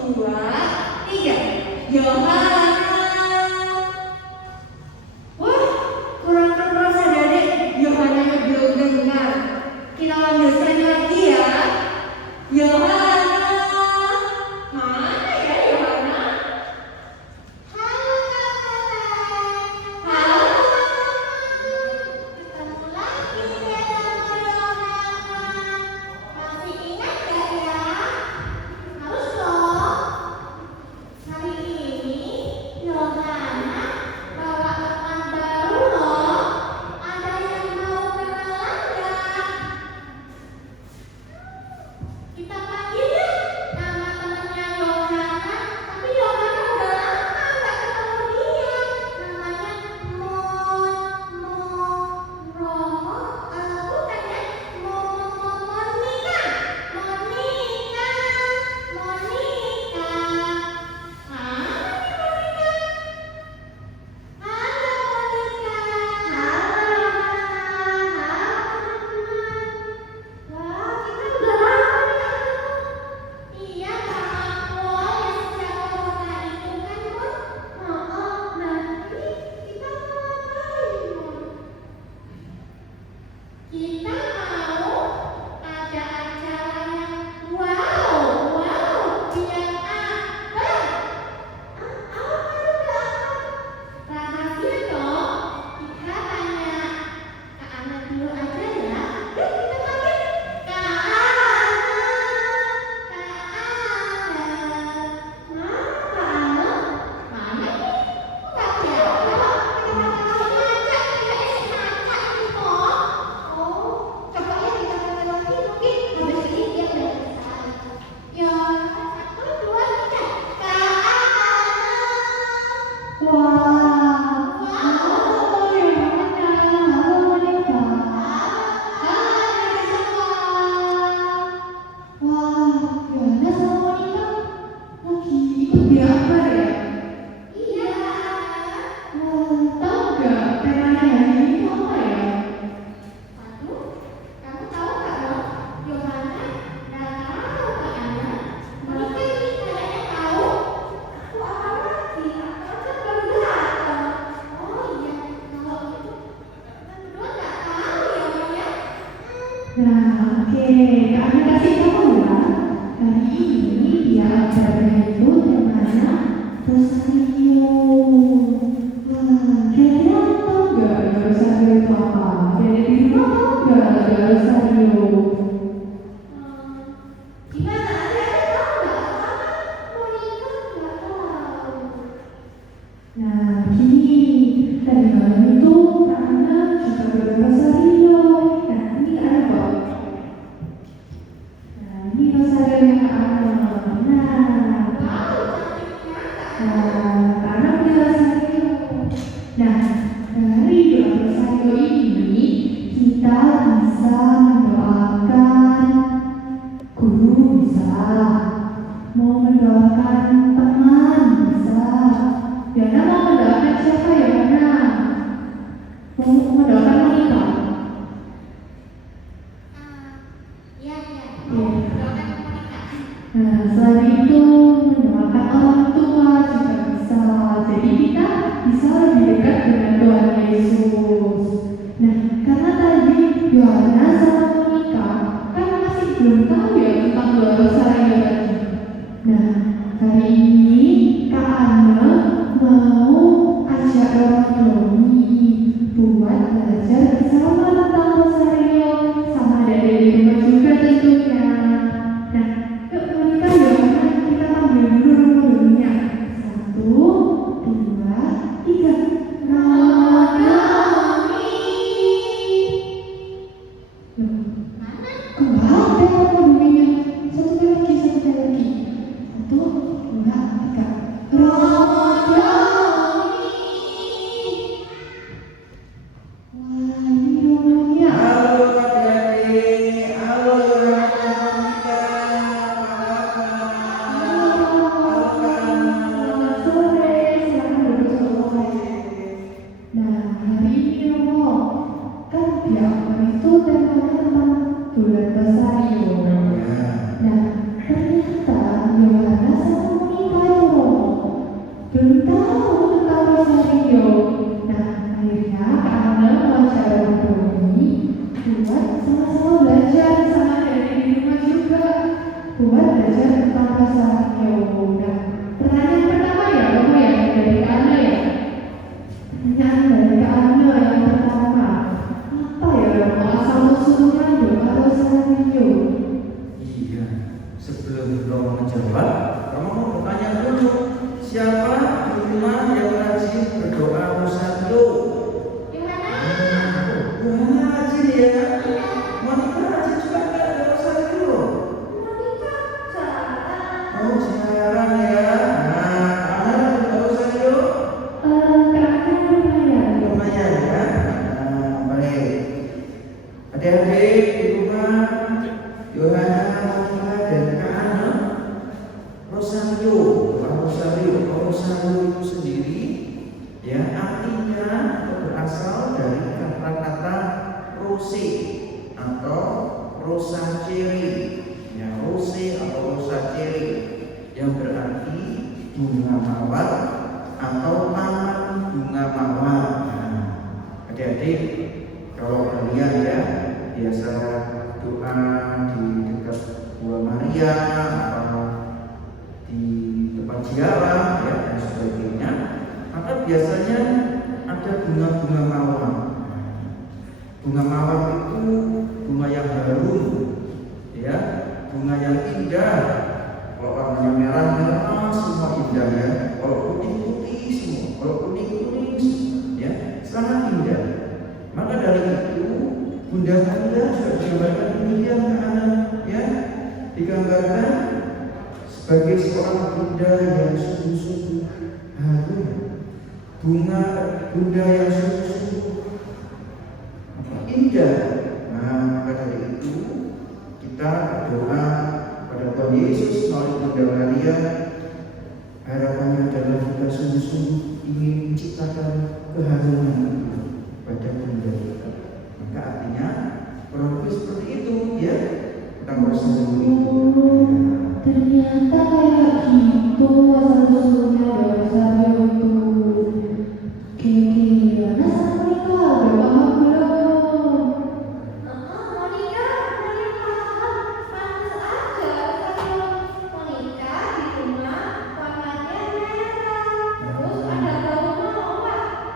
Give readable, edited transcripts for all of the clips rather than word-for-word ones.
dua, tiga. Yohana. Wah, kurang keras adik-adik. Yohana yang belum dengar. Kita lanjutkan lagi ya. Yohana. Mana ya Yohana? Halo kakak. Halo. Ketemu lagi ya sama Yohana. Masih ingat gak ya? Harus dong. Hari ini Yohana bawa teman baru loh. Ada yang mau kenalan gak? Kita panggil ya nama temannya Yohana. Tapi Yohana udah lama gak ketemu dia. Namanya Romo. Bukan ya? Monika. Monika. Monika. Mana nih Monika? Halo Monika. Halo Yohana. Halo teman-teman. Wah, kita udah lama nih gak ketemu. Iya, sama Wol yang sejak corona itu kan, Mon? Nah ini kita mau ngapain, Mon? Kita mau ada acara yang wow, yang apa? Apa itu? Rahasia dong. Kita tanya Kak Ana dulu aja ya. Yuk kita panggil Kak Ana. Kak Ana. Mana Kak Ana? Mana nih? Kok gak jawab? Sengaja, tidak sengaja ini kok. Oh, coba ya kita panggil lagi. Mungkin habis ini dia udah selesai. Ya, 1, 2, 3. Kak Ana. Wah, halo Yohana, halo Monika. Halo semua. Wah, Yohana sama Monika lagi ikut diambar ya? Iya. Wah, tahu nggak temanya hari ini itu apa ya? Waduh, kamu tahu nggak dong? Yohana nggak tahu Kak Ana. Monika ini kayaknya tahu. Aku apa lagi? Aku kan baru datang. Oh iya, kalau gitu kita berdua nggak tahu ya, Mon ya? Nah, oke, kami kasih tahu ya. Hari ini dia acaranya itu temanya Rosario. Wah, kira-kira tahu nggak Rosario itu apa? Dari di rumah tahu nggak ada Rosario? Gimana? Ada tahu nggak? Sama Monika nggak tahu. Nah, gini, tadi malam itu Ana juga baru Rosario. Nah, ini ada kok. Nah, ini Rosario yang Ana mau. Nah, Wow, cantiknya Kak Ana. Ana punya Rosario. Nah, dari doa Rosario ini kita bisa mendoakan guru bisa, mau mendoakan teman bisa. Yana mau mendoakan siapa ya Yana? Mau mendoakan Monika? Iya. Doakan Monika. Nah, selain itu mendoakan orang tua juga bisa. Jadi kita bisa lebih dekat dengan Tuhan Yesus. Nah, karena tadi Yohana sama Monika kan masih belum tahu ya tentang doa Rosario tadi. Nah, hari ini Kak Ana mau ajak orang Doni buat belajar bersama tentang Rosario sama dari di rumah juga tentunya. Nah, yuk Monika Yohana kita panggil dulu rumah Doninya. 1, 2, 3. Romadoni. Loh, Mana? kok nggak ada rumah Doninya? Satu kali lagi. 1, 2, 3. Romadoni. Wah, ini rosario. Rosario itu sendiri ya artinya berasal dari kata-kata rose atau rosa cherry. Ya, rose atau rosa cherry yang berarti bunga mawar atau taman bunga mawar. Nah, adik-adik kalau kalian ya biasa doa di dekat Gua Maria atau di tempat ziarah ya dan sebagainya, maka biasanya ada bunga-bunga mawar. Bunga mawar itu bunga yang harum, ya, bunga yang indah. Kalau warnanya merah semua indah ya. Kalau putih semua, kalau kuning semua, ya, sangat indah. Maka dari itu bunda-bunda juga digambarkan demikian ke anak, ya, digambarkan sebagai seorang bunda yang sungguh-sungguh harum, bunga bunda yang sungguh-sungguh indah. Nah, maka dari itu kita berdoa pada Tuhan Yesus melalui Bunda Maria. Harapannya adalah kita sungguh-sungguh ingin menciptakan keharuman itu pada bunda kita. Maka artinya kurang lebih seperti itu ya tentang rosario itu. Ternyata kayak gitu asal-usulnya rosario itu. Kira-kira sama mereka udah paham belum? Monica paham. Pantes aja kalau Monica di rumah warnanya merah. Terus ada bau mawar.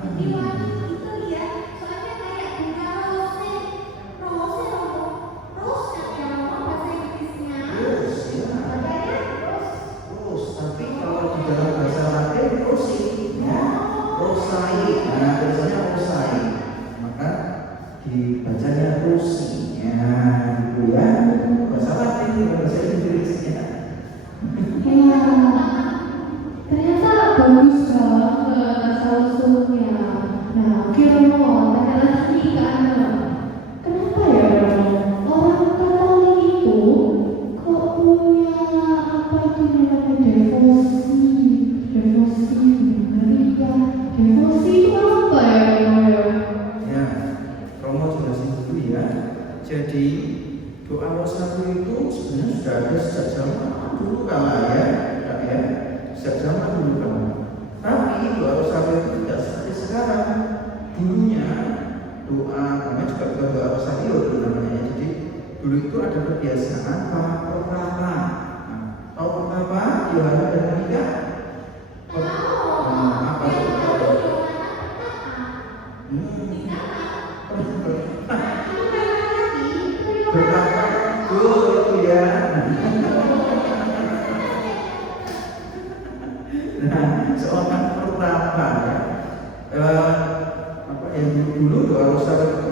Jadi warna gitu ya. Soalnya kayak bunga rose. Rose yang bahasa Inggrisnya. Terus ya. Makanya rose. Terus tapi kalau di dalam bahasa Latin rosi ya rosai. Nah biasanya rosai. Maka dibacanya rosi. Ya gitu ya. Bahasa Latin bahasa Inggrisnya. Ya, ternyata bagus banget asal-usulnya. Nah, Kirmo, tanya lagi ke Ana. Kenapa ya orang Katolik itu kok punya apa itu namanya devosi Maria? Devosi itu apa ya? Ya, Romo jelasin dulu ya. Jadi doa rosario itu sebenarnya sudah ada sejak zaman dulu kala ya, sejak zaman dulu kala. Tapi doa rosario itu tidak seperti sekarang. Dulunya doa namanya juga bukan doa rosario itu namanya. Jadi dulu itu ada kebiasaan para pertapa. Nah, tahu pertapa? Yohana dan Monica? Nah, apa itu pertapa? Berapa itu ya? Nah, seorang pertapa ya. Apa yang dulu doa rosario itu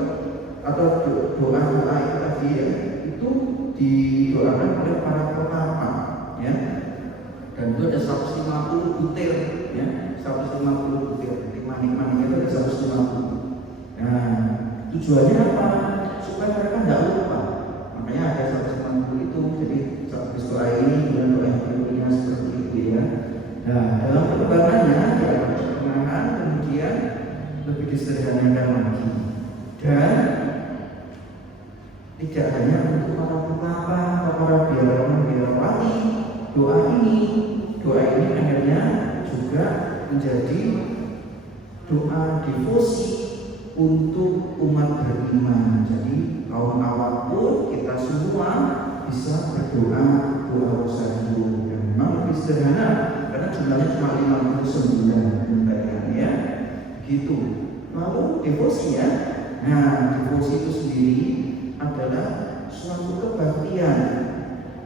atau doa itu tadi ya, itu didoakan oleh para pertapa ya. Dan itu ada 150 butir ya, 150 butir. Manik-manik itu ada 150. Nah, tujuannya apa? Supaya mereka tidak lupa. Makanya ada 150 itu. Jadi habis doa ini kemudian doa yang berikutnya seperti itu ya. Nah, dalam perkembangannya ya perkembangan kemudian lebih disederhanakan lagi. Dan tidak hanya untuk para pertapa atau para biarawati, doa ini akhirnya juga menjadi doa devosi untuk umat beriman. Jadi kaum awam pun kita semua bisa berdoa doa rosario. Dan memang lebih sederhana karena jumlahnya cuma 59 ya. Begitu. Lalu devosi ya. Nah, devosi itu sendiri adalah suatu kebaktian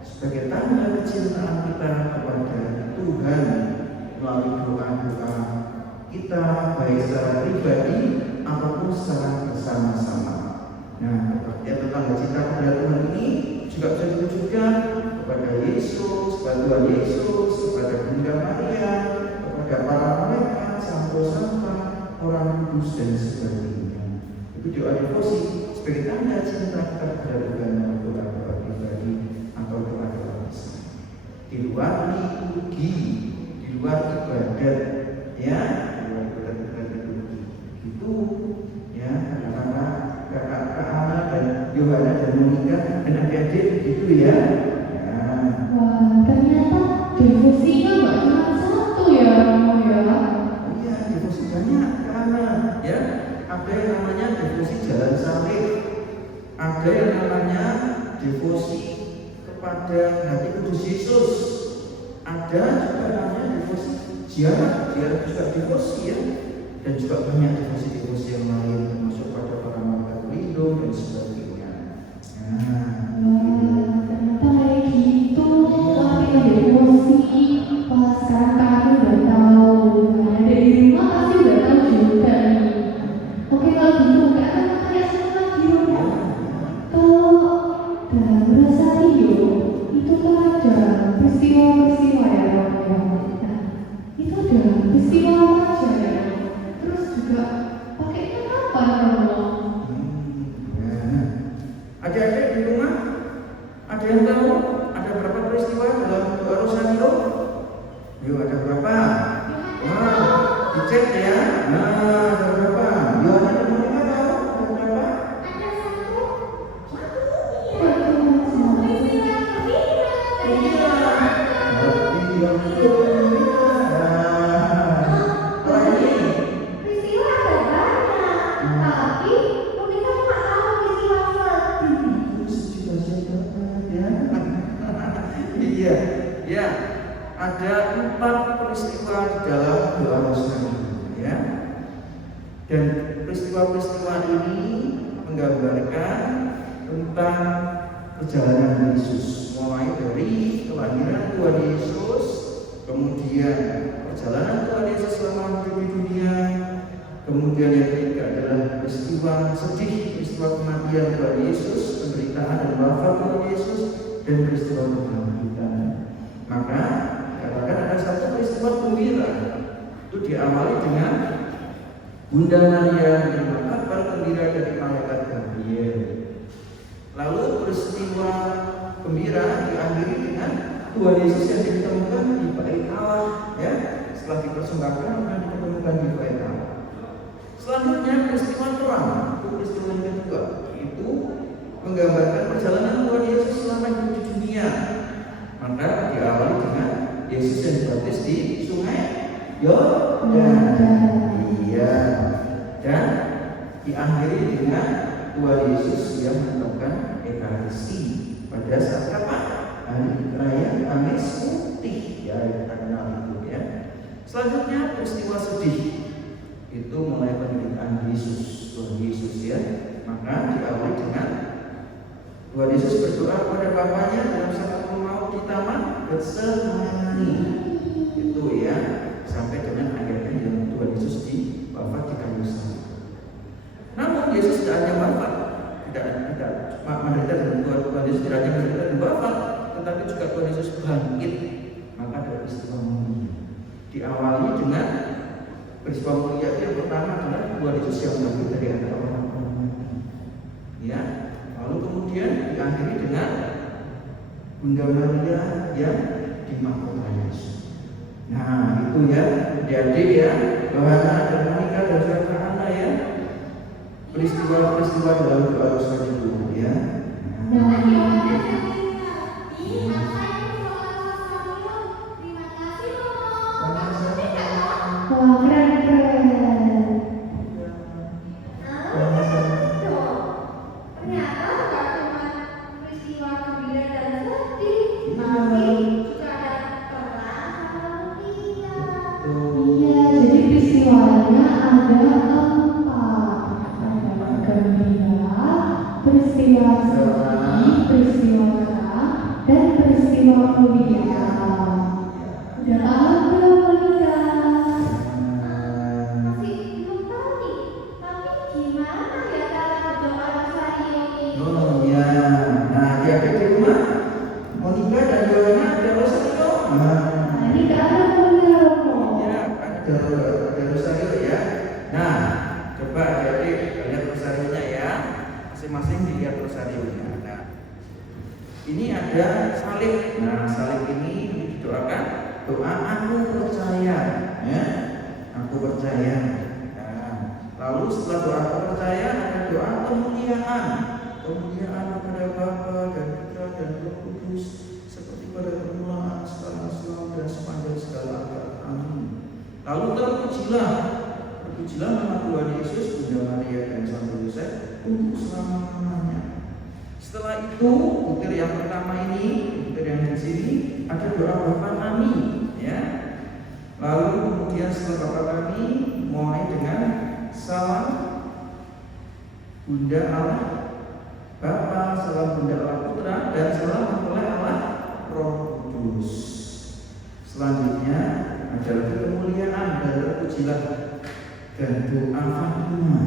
sebagai tanda kecintaan kita kepada Tuhan melalui doa-doa kita baik secara pribadi ataupun secara bersama-sama. Nah, kebaktian tentang cinta kepada Tuhan ini juga bisa diwujudkan kepada Yesus, kepada Tuhan Yesus, kepada Bunda Maria, kepada para malaikat, santo-santo, orang kudus dan sebagainya. Itu doa devosi sebagai tanda cinta kita kepada Tuhan, doa-doa pribadi atau doa-doa bersama. di luar liturgi, di luar ibadat, ya, di luar ibadat liturgi. Itu ya, kakak Ana dan Yohana dan Monica dan adik-adik gitu ya. Wah, ternyata devosinya nggak cuma satu ya, Romo ya. Iya, devosi banyak karena ya ada yang namanya devosi jalan salib, ada yang namanya devosi kepada hati kudus Yesus, ada juga namanya devosi ziarah juga devosi ya, dan juga banyak devosi yang lain termasuk pada para malaikat pelindung dan sebagainya. Wah, ternyata kayak gitu. Wah, kita devosi. Wah, sekarang kami udah tahu. Ada di rumah pasti udah tahu juga nih. Oke, kalau gitu Kak, kita tanya semua lagi ya. Kalau dalam Rosario itu kan ada peristiwa-peristiwa ya, Romo ya. Nah, itu ada peristiwa apa aja ya? Terus juga pakainya apa, Romo? Adik-adik di rumah ada yang tahu ada berapa peristiwa dalam doa Rosario? Yuk, ada berapa? Nah, dicek ya. Nah, ada berapa? Yohana dan Monica tahu ada berapa? Ada satu. Iya. Peristiwa ada banyak, tapi Monica cuma tahu peristiwa Iya, ya. Ada 4 peristiwa di dalam doa Rosario, ya. Dan peristiwa-peristiwa ini menggambarkan tentang perjalanan Yesus, mulai dari kelahiran Tuhan Yesus, kemudian perjalanan Tuhan Yesus selama hidup di dunia, kemudian yang ketiga adalah peristiwa sedih, peristiwa kematian Tuhan Yesus, penderitaan dan wafat Tuhan Yesus, dan peristiwa kebangkitan. Maka katakan ada satu peristiwa gembira, itu diawali dengan Bunda Maria menerima kabar gembira dari malaikat Gabriel. Lalu peristiwa gembira diakhiri dengan Tuhan Yesus yang ditemukan di bait Allah, ya. Setelah dipersembahkan akan ditemukan di bait Allah. Selanjutnya peristiwa terang, itu peristiwa yang kedua, itu menggambarkan perjalanan Tuhan Yesus selama hidup di dunia. Maka diawali dengan Yesus yang dibaptis di sungai Yordan. Iya. Dan diakhiri dengan Tuhan Yesus yang melakukan Ekaristi pada saat apa? Hari Raya Kamis Putih, ya, kita kenal itu ya. Selanjutnya peristiwa sedih, itu mulai penderitaan Yesus, Tuhan Yesus ya. Maka diawali dengan Tuhan Yesus berdoa kepada Bapanya dalam satu maut di taman Getsemani, itu ya, sampai dengan akhirnya yang Tuhan Yesus wafat di kayu salib. Namun Yesus tidak hanya wafat, tidak menderita dan Tuhan Yesus tidak hanya menderita dan wafat, tetapi juga Tuhan Yesus bangkit. Maka ada peristiwa mulia. Diawali dengan peristiwa mulia yang pertama adalah Tuhan Yesus yang bangkit dari antara orang-orang mati. Ya. Lalu kemudian diakhiri dengan Bunda Maria yang dimahkota Yesus. Nah, itu ya, adik-adik ya, Yohana dan Monica dan juga Ana ya, peristiwa-peristiwa dalam doa Rosario ya. Wah, keren-keren. Ternyata bukan cuma peristiwa gembira dan sedih, tapi juga ada perang sama mulia. Iya, jadi peristiwanya ada 4. Ada gembira, peristiwa sedih, peristiwa terang, dan peristiwa mulia. Udah tahu belum, Monica? Masih belum tahu nih, tapi gimana ya cara berdoa Rosario ini? Oh ya, nah adik-adik di rumah, Monica dan Yohana ada Rosario. Nah, ini gak ada Monica, Romo. Ya, ada Rosario ya. Nah, coba adik-adik lihat Rosario-nya ya, masing-masing dilihat Rosario-nya. Nah, ini ada salib. Nah, salib ini doa aku percaya, ya, aku percaya. Nah, lalu setelah doa aku percaya ada doa kemuliaan kepada Bapa dan Putra dan Roh Kudus seperti pada permulaan, sekarang, selalu dan sepanjang segala abad. Amin. Lalu terpujilah nama Tuhan Yesus, Bunda Maria dan Santo Yosef untuk selama-lamanya. Setelah itu, butir yang pertama ini, butir yang di sini ada doa Bapa kami, ya. Lalu kemudian setelah Bapa kami mulai dengan salam Bunda Allah Bapa, salam Bunda Allah Putra, dan salam oleh Allah Roh Kudus. Selanjutnya adalah kemuliaan dan terpujilah dan doa Fatima.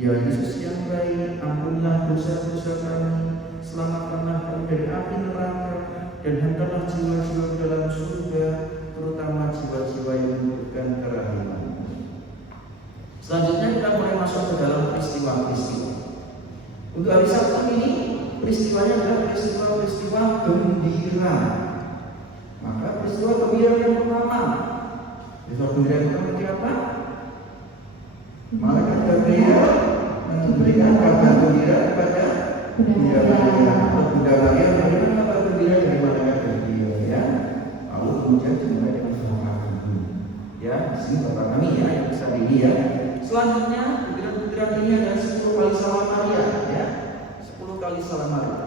Ya Yesus yang baik, ampunilah dosa-dosa kami, selamatkanlah kami dari api neraka, dan hantarlah jiwa-jiwa ke dalam surga, terutama jiwa-jiwa yang membutuhkan kerahiman. Selanjutnya kita mulai masuk ke dalam peristiwa-peristiwa. Untuk hari Sabtu ini peristiwanya adalah peristiwa gembira. Maka peristiwa gembira yang pertama, apa? Malaikat Gabriel memberikan kabar gembira kepada Bunda Maria. Bunda Maria memberikan kabar gembira dari malaikat Gabriel, ya. Lalu kemudian dimulai dengan doa kami, ya. Di sini Bapak kami, ya, yang besar ini, ya. Selanjutnya butiran ini ada 10 kali salam Maria, ya. 10 kali salam Maria.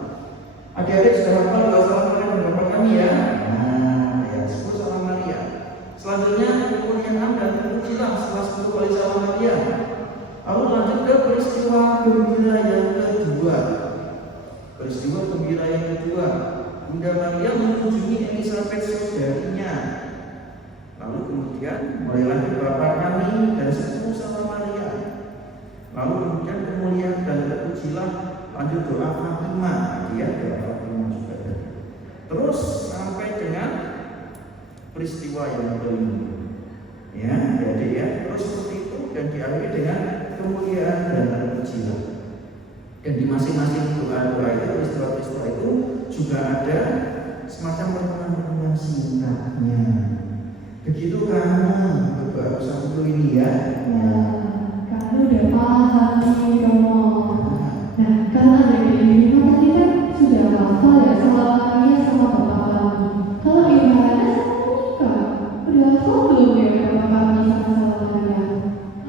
Adik-adik sudah hafal doa salam Maria dan Bapak kami, ya. Nah, ya, 10 salam Maria. Selanjutnya kemuliaan dan terpujilah setelah 10 kali salam Maria. Lalu lanjut ke peristiwa gembira yang kedua. Peristiwa gembira yang kedua, Bunda Maria mengunjungi Elizabeth saudarinya. Lalu kemudian mulailah Bapa kami dan 10 salam Maria. Lalu kemudian kemuliaan dan terpujilah, lanjut doa Fatima, ya, doa Fatima juga. Terus sampai dengan peristiwa yang kelima, ya, jadi ya, terus seperti itu dan diakhiri dengan kemuliaan dan terpujilah. Dan di masing-masing doa-doa itu, peristiwa-peristiwa itu juga ada semacam pertemuan singkatnya. Begitu kan beberapa Sabtu ini, ya. Ya, kamu udah paham nih, Romo. Nah, kalau ada di rumah tadi kan sudah hafal ya sama Maria sama Bapak kami. Kalau ibadah sama Monica, udah hafal belum ya Bapak kami sama Maria?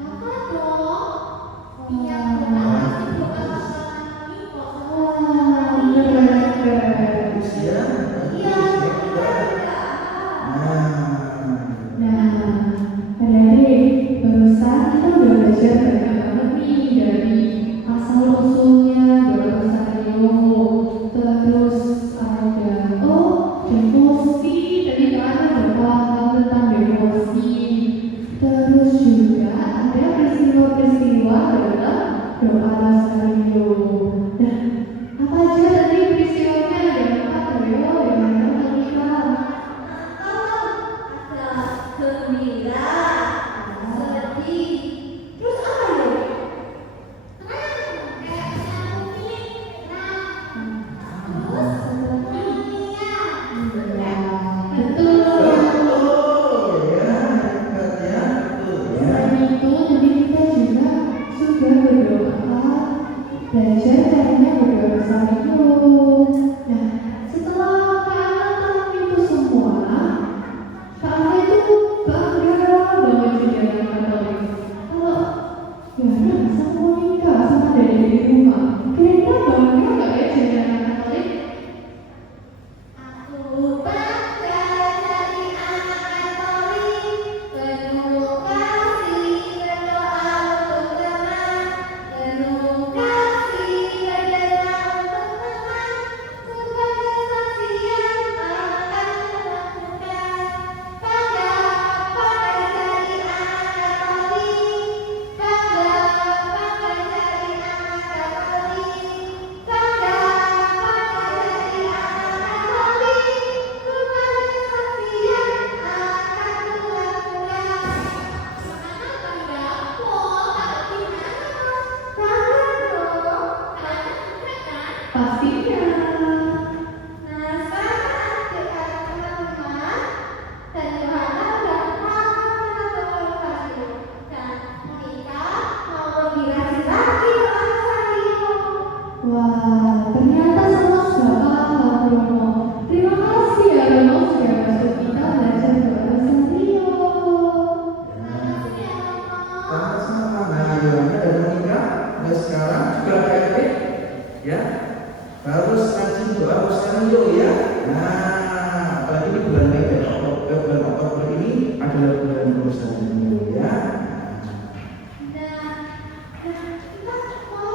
Apa dong? Tiap doa pasti doa kami kok. Wah, keren. Terus, ya. Iya, Nah, adik-adik, barusan kita udah belajar banyak banget nih dari asal-usulnya doa Rosario. Terus ada devosi, tadi kan ada paham tentang devosi. Terus juga ada peristiwa-peristiwa dalam doa Rosario. Nah, apa aja tadi peristiwanya? Ada apa, Trio? Ada mana kita? ada gembira, sedih, terus apa ya? Tenang, kayak yang ini, tenang. Terus mulia, Betul. Betul, ya, hebat, ya, betul, ya. Selain itu, tadi kita juga sudah berdoa bulan-bulan puasa ini ya. Nah, kita mau